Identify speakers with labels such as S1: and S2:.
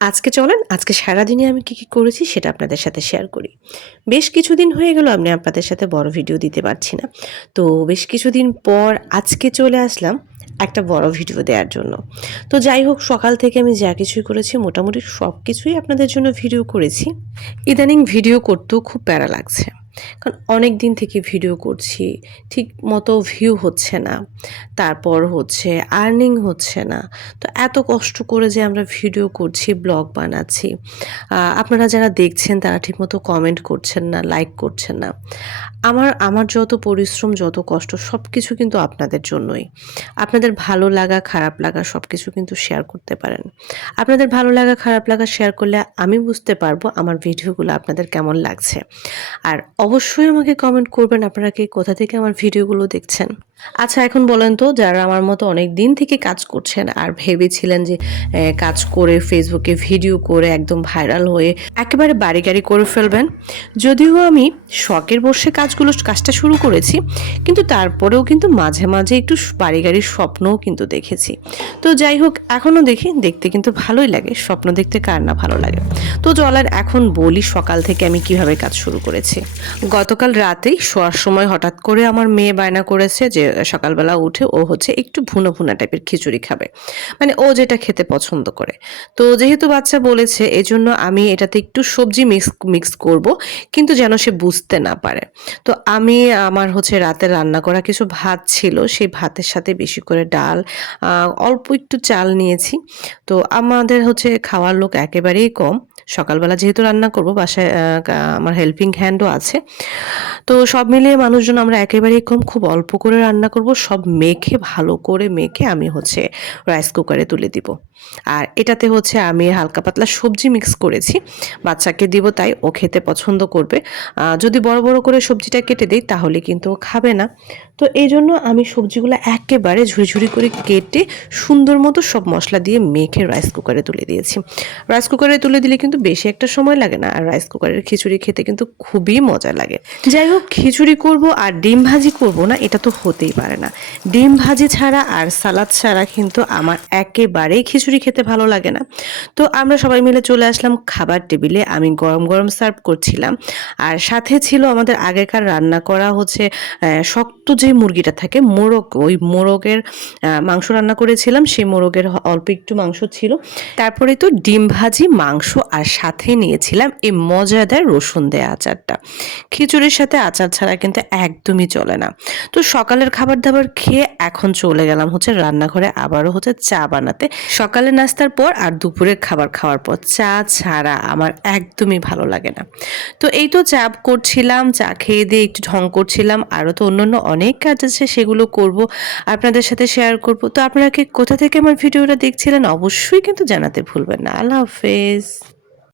S1: আজকে চলেন, আজকে সারাদিনে আমি কি কি করেছি সেটা আপনাদের সাথে শেয়ার করি। বেশ কিছুদিন হয়ে গেল, আমি আপনাদের সাথে বড় ভিডিও দিতে পারছি না। তো বেশ কিছুদিন পর আজকে চলে আসলাম একটা বড় ভিডিও দেওয়ার জন্য। তো যাই হোক, সকাল থেকে আমি যা কিছুই করেছি, মোটামুটি সব কিছুই আপনাদের জন্য ভিডিও করেছি। ইদানিং ভিডিও করতেও খুব প্যারা লাগছে। কারণ অনেক দিন থেকে ভিডিও করছি, ঠিক মতো ভিউ হচ্ছে না। তারপর হচ্ছে আর্নিং হচ্ছে না। তো এত কষ্ট করে যে আমরা ভিডিও করছি ব্লগ বানাচ্ছি। আপনারা যারা দেখছেন, তারা ঠিকমতো কমেন্ট করছেন না লাইক করছেন না। আমার আমার যত পরিশ্রম, যত কষ্ট সব কিছু কিন্তু আপনাদের জন্যই। আপনাদের ভালো লাগা, খারাপ লাগা সব কিছু কিন্তু শেয়ার করতে পারেন। আপনাদের ভালো লাগা, খারাপ লাগা শেয়ার করলে আমি বুঝতে পারব আমার ভিডিওগুলো আপনাদের কেমন লাগছে। আর অবশ্যই আমাকে কমেন্ট করবেন। আপনারা কি কোথা থেকে আমার ভিডিওগুলো দেখছেন? আচ্ছা এখন বলেন তো, যারা আমার মতো অনেক দিন থেকে কাজ করছেন আর ভেবেছিলেন যে কাজ করে ফেসবুকে ভিডিও করে একদম ভাইরাল হয়ে একেবারে বাড়ি গাড়ি করে ফেলবেন। যদিও আমি শখের বসে কাজগুলো, কাজটা শুরু করেছি, কিন্তু তারপরেও কিন্তু মাঝে মাঝে একটু বাড়ি গাড়ির স্বপ্নও কিন্তু দেখেছি। তো যাই হোক, এখনও দেখি, দেখতে কিন্তু ভালোই লাগে, স্বপ্ন দেখতে কার না ভালো লাগে। তো চলার এখন বলি সকাল থেকে আমি কীভাবে কাজ শুরু করেছি। গতকাল রাতেই শোয়ার সময় হঠাৎ করে আমার মেয়ে বায়না করেছে যে সকালবেলা উঠে ও হচ্ছে একটু ভুনো ভুনা টাইপের খিচুড়ি খাবে। মানে ও যেটা খেতে পছন্দ করে। তো যেহেতু বাচ্চা বলেছে, এজন্য আমি এটাতে একটু সবজি মিক্স মিক্স করব, কিন্তু যেন সে বুঝতে না পারে। তো আমি আমার হচ্ছে রাতে রান্না করা কিছু ভাত ছিল, সেই ভাতের সাথে বেশি করে ডাল অল্প একটু চাল নিয়েছি। তো আমাদের হচ্ছে খাওয়ার লোক একেবারেই কম। সকালবেলা যেহেতু রান্না করব, বাসায় আমার হেল্পিং হ্যান্ডও আছে। তো সব মিলিয়ে মানুষজন আমরা একেবারেই কম, খুব অল্প করে রান্না করব, সব মেখে, ভালো করে মেখে আমি হচ্ছে রাইস কুকারে তুলে দিব। আর এটাতে হচ্ছে আমি হালকা পাতলা সবজি মিক্স করেছি, বাচ্চাকে দিব তাই ও খেতে পছন্দ করবে। যদি বড় বড় করে সবজিটা কেটে দিই তাহলে কিন্তু ও খাবে না। তো এই জন্য আমি সবজিগুলো একেবারে ঝুড়ি ঝুড়ি করে কেটে সুন্দর মতো সব মশলা দিয়ে মেখে রাইস কুকারে তুলে দিয়েছি। রাইস কুকারে তুলে দিলে কিন্তু বেশি একটা সময় লাগে না, আর রাইস কুকারের খিচুড়ি খেতে কিন্তু খুবই মজা লাগে। যাই হোক, খিচুড়ি করব আর ডিম ভাজি করব না, এটা তো হতেই পারে না। ডিম ভাজি ছাড়া আর সালাদ ছাড়া কিন্তু আমার একেবারেই খিচুড়ি খেতে ভালো লাগে না। তো আমরা সবাই মিলে চলে আসলাম খাবার টেবিলে। আমি গরম গরম সার্ভ করছিলাম। আর সাথে ছিল আমাদের আগেকার রান্না করা হচ্ছে শক্ত যে মুরগিটা থাকে, মোরগ, ওই মোরগের মাংস রান্না করেছিলাম। সেই মোরগের অল্প একটু মাংস ছিল। তারপরে তো ডিম ভাজি, মাংস আর সাথে নিয়েছিলাম এই মজাদার রসুন দেয়া আচারটা। খিচুড়ির সাথে আচার ছাড়া কিন্তু একদমই চলে না। তো সকালের খাবার দাবার খেয়ে এখন চলে গেলাম হচ্ছে রান্নাঘরে, আবারও হচ্ছে চা বানাতে। সকালে নাস্তার পর আর দুপুরে খাবার খাওয়ার পর চা ছাড়া আমার একদমই ভালো লাগে না। তো এই তো চা করছিলাম, চা খেয়ে দিয়ে একটু ঢং করছিলাম, আরও তো অন্যান্য অনেক কাজ আছে সেগুলো করব, আপনাদের সাথে শেয়ার করব। তো আপনারা কি কোথা থেকে আমার ভিডিওটা দেখছিলেন অবশ্যই কিন্তু জানাতে ভুলবেন না। আল্লাহ হাফেজ।